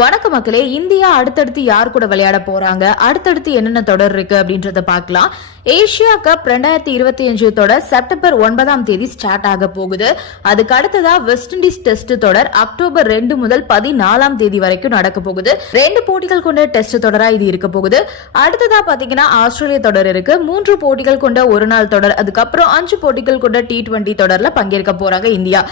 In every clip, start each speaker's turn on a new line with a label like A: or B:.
A: வணக்க மக்களே இந்தியா அடுத்தடுத்து யார் கூட விளையாட போறாங்க? அடுத்தடுத்து என்னென்ன தொடர் இருக்கு அப்படின்றத பார்க்கலாம். ஏசியா கப் ரெண்டாயிரத்தி இருபத்தி அஞ்சு தொடர் செப்டம்பர் ஒன்பதாம் தேதி ஸ்டார்ட் ஆக போகுது. அதுக்கு அடுத்ததா வெஸ்ட் இண்டீஸ் டெஸ்ட் தொடர் அக்டோபர் ரெண்டு முதல் பதினாலாம் தேதி வரைக்கும் நடக்க போகுது. ரெண்டு போட்டிகள் கொண்ட டெஸ்ட் தொடரா இது இருக்க போகுது. அடுத்ததா பாத்தீங்கன்னா ஆஸ்திரேலிய தொடர் இருக்கு. மூன்று போட்டிகள் கொண்ட ஒரு நாள் தொடர். அதுக்கப்புறம் அஞ்சு போட்டிகள் கொண்ட டி டுவெண்டி தொடர்ல பங்கேற்க போறாங்க இந்தியா.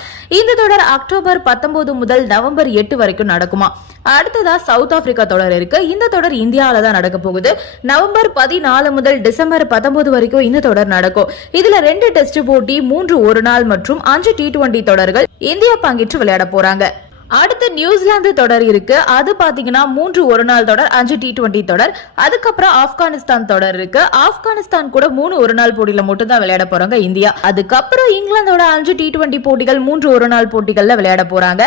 A: இந்த தொடர் அக்டோபர் பத்தொன்பது முதல் நவம்பர் எட்டு வரைக்கும் நடக்குமா? அடுத்ததா சவுத் ஆப்பிரிக்கா தொடர் இருக்கு. இந்த தொடர் இந்தியாவில தான் நடக்க போகுது. நவம்பர் பதினாலு முதல் டிசம்பர் பத்தொன்பது வரைக்கும் இந்த தொடர் நடக்கும். இதுல ரெண்டு டெஸ்ட் போட்டி மூன்று ஒரு நாள் மற்றும் அஞ்சு டி டுவெண்டி தொடர்கள் இந்தியா பங்கேற்று விளையாட போறாங்க. அடுத்து நியூசிலாந்து தொடர் இருக்கு. அது பாத்தீங்கன்னா மூன்று ஒரு நாள் தொடர் அஞ்சு டி டுவெண்டி தொடர். அதுக்கப்புறம் ஆப்கானிஸ்தான் தொடர் இருக்கு. ஆப்கானிஸ்தான் கூட மூணு ஒரு நாள் போட்டியில மட்டும் தான் விளையாட போறாங்க இந்தியா. அதுக்கப்புறம் இங்கிலாந்தோட அஞ்சு டி டுவெண்டி போட்டிகள் மூன்று ஒரு நாள் போட்டிகள்ல விளையாட போறாங்க.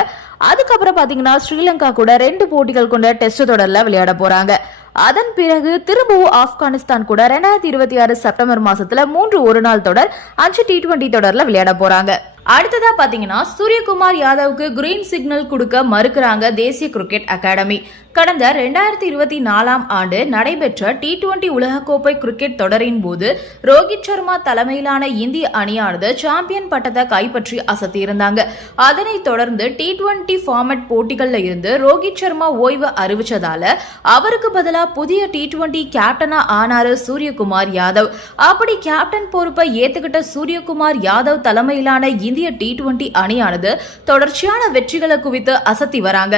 A: அதுக்கப்புறம் பாத்தீங்கன்னா ஸ்ரீலங்கா கூட ரெண்டு போட்டிகள் கொண்ட டெஸ்ட் தொடர்ல விளையாட போறாங்க. அதன் பிறகு திரும்பவும் ஆப்கானிஸ்தான் கூட ரெண்டாயிரத்தி இருபத்தி ஆறு செப்டம்பர் மாசத்துல மூன்று ஒரு நாள் தொடர் அஞ்சு டி டுவெண்டி தொடர்ல விளையாட போறாங்க. அடுத்ததா பாத்தீங்கன்னா சூரியகுமார் யாதவுக்கு கிரீன் சிக்னல் கொடுக்க மறுக்கிறாங்க தேசிய கிரிக்கெட் அகாடமி கடந்த ரெண்டாயிரத்தி இருபத்தி நாலாம் ஆண்டு நடைபெற்ற டி டுவெண்டி உலகக்கோப்பை கிரிக்கெட் தொடரின் போது ரோஹித் சர்மா தலைமையிலான இந்திய அணியானது சாம்பியன் பட்டத்தை கைப்பற்றி அசத்தியிருந்தாங்க. அதனைத் தொடர்ந்து டி டுவெண்டி ஃபார்மட் போட்டிகளில் இருந்து ரோஹித் சர்மா ஓய்வு அறிவிச்சதால அவருக்கு பதிலாக புதிய டி டுவெண்டி கேப்டனா ஆனாரு சூரியகுமார் யாதவ். அப்படி கேப்டன் பொறுப்பை ஏத்துக்கிட்ட சூரியகுமார் யாதவ் தலைமையிலான இந்திய டி டுவெண்டி அணியானது தொடர்ச்சியான வெற்றிகளை குவித்து அசத்தி வராங்க.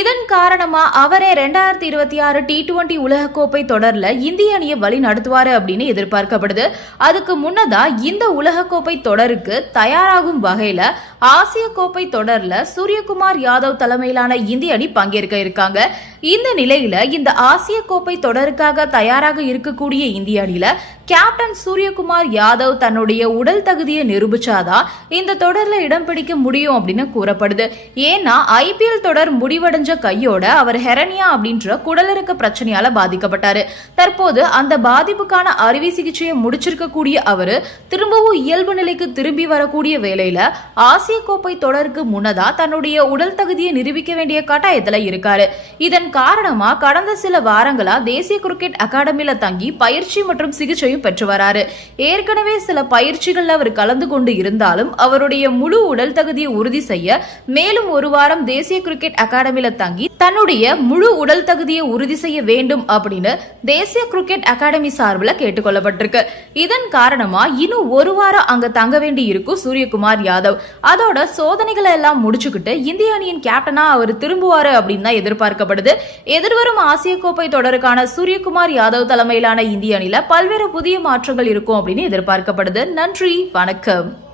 A: இதன் காரணமா அவர் ரெண்டாயிரத்தி இருபத்தி ஆறு டி டுவெண்டி உலகக்கோப்பை தொடரில் இந்திய அணியை வழி நடத்துவாரு அப்படின்னு எதிர்பார்க்கப்படுது. அதுக்கு முன்னதா இந்த உலகக்கோப்பை தொடருக்கு தயாராகும் வகையில ஆசிய கோப்பை தொடரில் சூரியகுமார் யாதவ் தலைமையிலான இந்திய அணி பங்கேற்க இருக்காங்க. இந்த நிலையில இந்த ஆசிய கோப்பை தொடருக்காக தயாராக இருக்கக்கூடிய இந்திய அணியில கேப்டன் சூரியகுமார் யாதவ் தன்னுடைய உடல் தகுதியை நிரூபிச்சாதான் இந்த தொடர்ல இடம் பிடிக்க முடியும் அப்படின்னு கூறப்படுது. ஏன்னா ஐபிஎல் தொடர் முடிவடைஞ்ச கையோட அவர் ஹெரன் ஹெரனியா அப்படின்ற குடலிறக்க பிரச்சனையால பாதிக்கப்பட்டாரு. தற்போது அந்த பாதிப்புக்கான அறுவை சிகிச்சையை முடிச்சிருக்கக்கூடிய அவரு திரும்பவும் இயல்பு நிலைக்கு திரும்பி வரக்கூடிய வேலையில ஆசிய கோப்பை தொடருக்கு முன்னதா தன்னுடைய உடல் தகுதியை நிரூபிக்க வேண்டிய கட்டாயத்துல இருக்காரு. இதன் காரணமா கடந்த சில வாரங்களா தேசிய கிரிக்கெட் அகாடமியில தங்கி பயிற்சி மற்றும் சிகிச்சையும் பெற்று வராரு. ஏற்கனவே சில பயிற்சிகள்ல அவர் கலந்து கொண்டு இருந்தாலும் அவருடைய முழு உடல் தகுதியை உறுதி செய்ய மேலும் ஒரு வாரம் தேசிய கிரிக்கெட் அகாடமியில தங்கி தன்னுடைய முழு முழு உடல் தகுதியை உறுதி செய்ய வேண்டும் அப்படின்னு தேசிய கிரிக்கெட் அகாடமி சார்பில் கேட்டுக்கொள்ளப்பட்டிருக்கு. இதன் காரணமா இன்னும் ஒரு வாரம் அங்க தங்க வேண்டி இருக்கும் சூரியகுமார் யாதவ். அதோட சோதனைகளை எல்லாம் முடிச்சுக்கிட்டு இந்திய அணியின் கேப்டனா அவர் திரும்புவாரு அப்படின்னு தான் எதிர்பார்க்கப்படுது. எதிர்வரும் ஆசிய கோப்பை தொடருக்கான சூரியகுமார் யாதவ் தலைமையிலான இந்திய அணியில பல்வேறு புதிய மாற்றங்கள் இருக்கும் அப்படின்னு எதிர்பார்க்கப்படுது. நன்றி வணக்கம்.